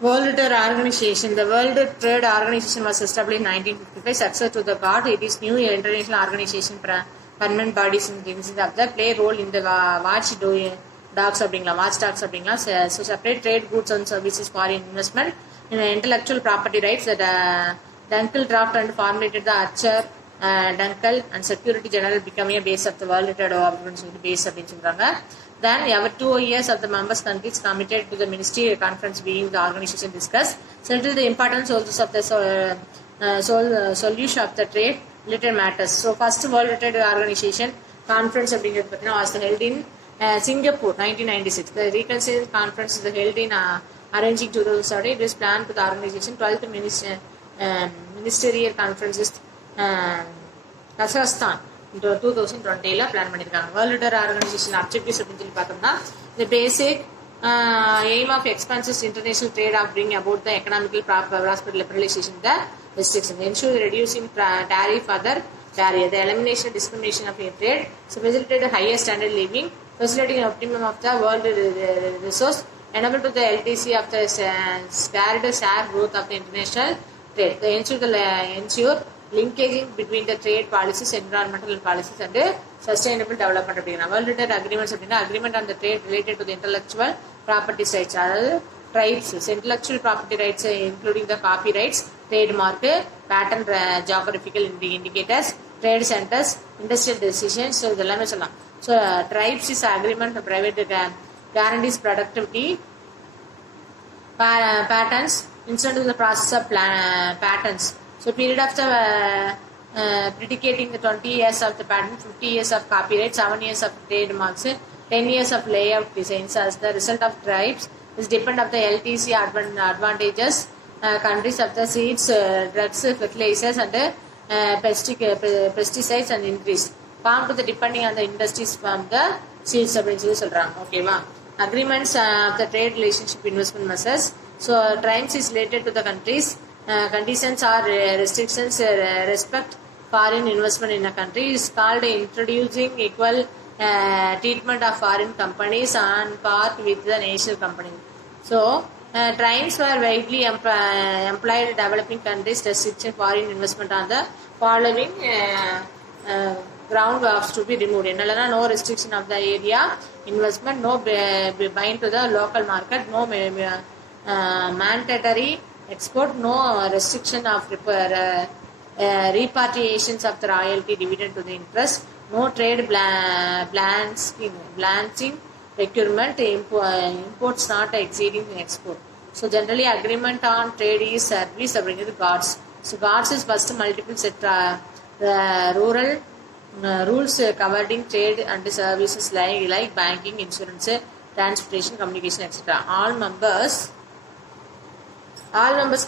World Trade Organization. The World Trade Organization was established in 1955. Success to the God. It is new international organization. Permanent bodies and things of the play role in the watchdogs அப்படிங்களா watchdogs அப்படிங்களா. So separate trade goods and services for investment in intellectual property rights that Dunkel draft and formulated the Archer Dunkel and Security General becoming a base of the World Trade Organization base அப்படின்னு சொல்றாங்க. Then every 2 years of the members countries committed to the ministry conference being the organization discussed settle the important sources of the solution of the trade related matters. So first World Trade Organization conference அப்படிங்கிறது பார்த்தீங்கன்னா was held in Singapore 1996. The reconciliation conference is held in arranging 2007. It is planned to the organization 12th ministerial conferences Kazakhstan 2020 plan பண்ணியிருக்காங்க. World trade organisation objectives அப்படின்னு சொல்லி பார்த்தோம்னா the basic aim of expanses international trade of bring about the economical prosperity liberalization the restriction ensure reducing tariff other barrier the elimination of discrimination of trade so facilitate a higher standard living facilitating optimum of the world resource enable to the LTC of the shared share growth of the international trade the ensure linkaging between the trade policies, environmental policies and sustainable development அப்படிங்கிற world trade agreements அப்படின்னா agreement on the trade related to intellectual property rights அதாவது TRIPS intellectual property rights including the copy rights trade mark patent geographical indicators trade centres industrial decisions so இதெல்லாமே சொல்லலாம். So TRIPS is agreement private guarantees productivity patents instead of the process of patents. So period of the predicating the 20 years of the patent, 50 years of copyright, 7 years of trademarks, 10 years of layout designs as the result of tribes is depend of the LTC advantages countries of the seeds, drugs, fertilizers and pesticides and increase. Farm to the depending on the industries from the seeds அப்படின்னு சொல்லி சொல்றாங்க. ஓகேவா agreements of the trade relationship investment measures. So tribes is related to the countries. Conditions or restrictions respect foreign investment in a country is called introducing equal treatment of foreign companies on par with the national company. So tribes were widely employed developing countries restriction foreign investment on the following ground was to be removed. No restriction of the area investment, no bind to the local market, no mandatory export, no restriction of repatriations of the royalty dividend to the interest, no trade blanching procurement, imports not exceeding export. So generally agreement on trade is service அப்படிங்கிறது guards. So guards is first multiple set rural rules covering trade and services like banking, insurance, transportation, communication, etc. All members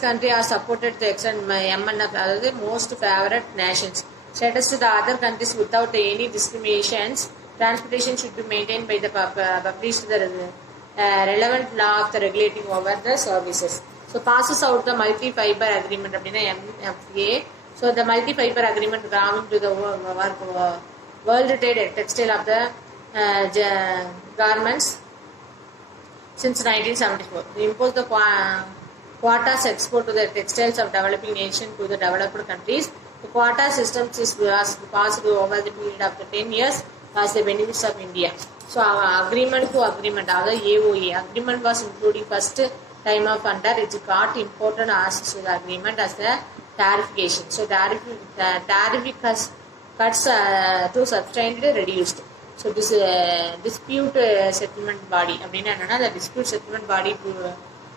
country are supported to extend MNF as the most favorite nations. Status to the other countries without any discriminations. Transportation should be maintained by the published the relevant law of the regulating over the services. So passes out the multi-fiber agreement அப்படின்னா MFA. So the multi-fiber agreement belonging to the world trade textile of the garments since 1974. They impose the quotas export to the textiles of developing nation to the developed countries. The quota system was passed over the period of the 10 years as the benefits of India. So agreement to agreement, AOA agreement was including first time of under it got important as to the agreement as the tarification. So tariff cuts to substantially reduced. So this dispute settlement body அப்படின்னா என்னன்னா the dispute settlement body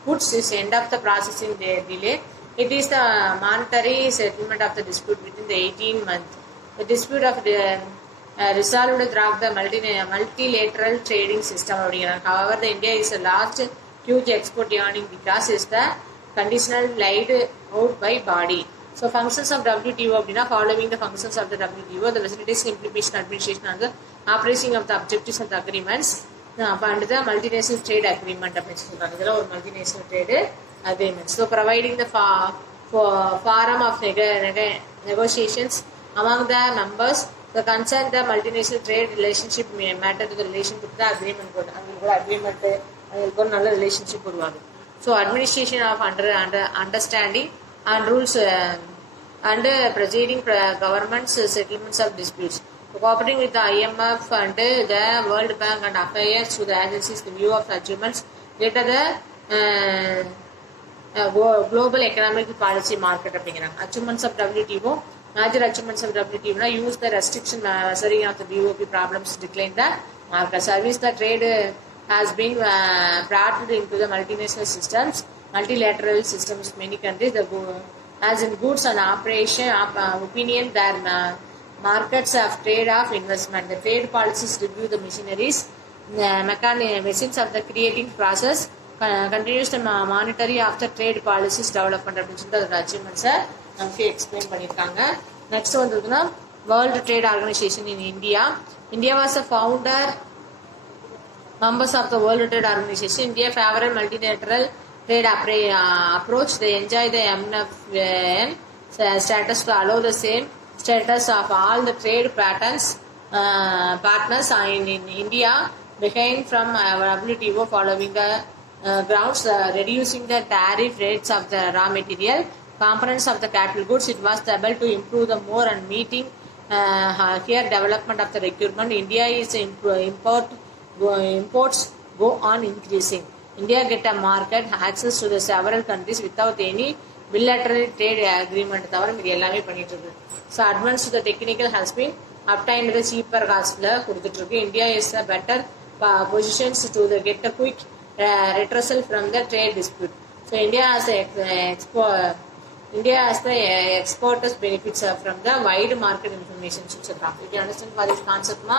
puts this end of the processing delay. It is the monetary settlement of the dispute within the 18 months. The dispute of the resolved through the multilateral trading system. However, the India is a large, huge export earning because it's the conditional laid out by body. So functions of WTO following the functions of the WTO, the facilities, implementation, administration and the operation of the objectives of the agreements. And the multinational trade agreement or multinational trade agreement. So providing the forum of negotiations among the members, the concern the multinational trade relationship matter to the relation to the agreement. Agreement நல்ல relationship வருவாங்க. So administration of understanding and rules and proceeding governments settlements of disputes. So, cooperating with the IMF and the World Bank and affairs to the agencies the view of achievements later the global economic policy market அப்படிங்கிறாங்க. Achievements of WTO, major achievements of WTO use the restriction measuring of the BOP problems to decline the market. Service the trade has been brought into the multinational systems, multilateral systems, many countries, as in goods and operation opinion, their markets of trade of investment. The trade policies review the machineries, machines of the creating process, continues the monetary of the trade policies development அப்படின்னு சொல்லிட்டு அதோட அச்சீவ்மெண்ட்ஸை நமக்கு explain பண்ணியிருக்காங்க. Next வந்ததுன்னா world trade organisation in India. India was a founder members of the World Trade Organization. India favor multilateral trade approach. They enjoy the MFN status to allow the same status of all the trade partners in India behind from WTO following the grounds reducing the tariff rates of the raw material components of the capital goods. It was able to improve the more and meeting here development of the requirement. India is imports go on increasing. India get a market access to the several countries without any bilateral trade agreement. தவிர இது எல்லாமே பண்ணிட்டு இருக்கு. So advance to the technical has been obtained the cheaper cost ல கொடுத்துட்டு இருக்கு. India is a better positions to the get a quick reversal from the trade dispute. So India has the exporters benefits from the wide market information. So you understand for this concept, ma?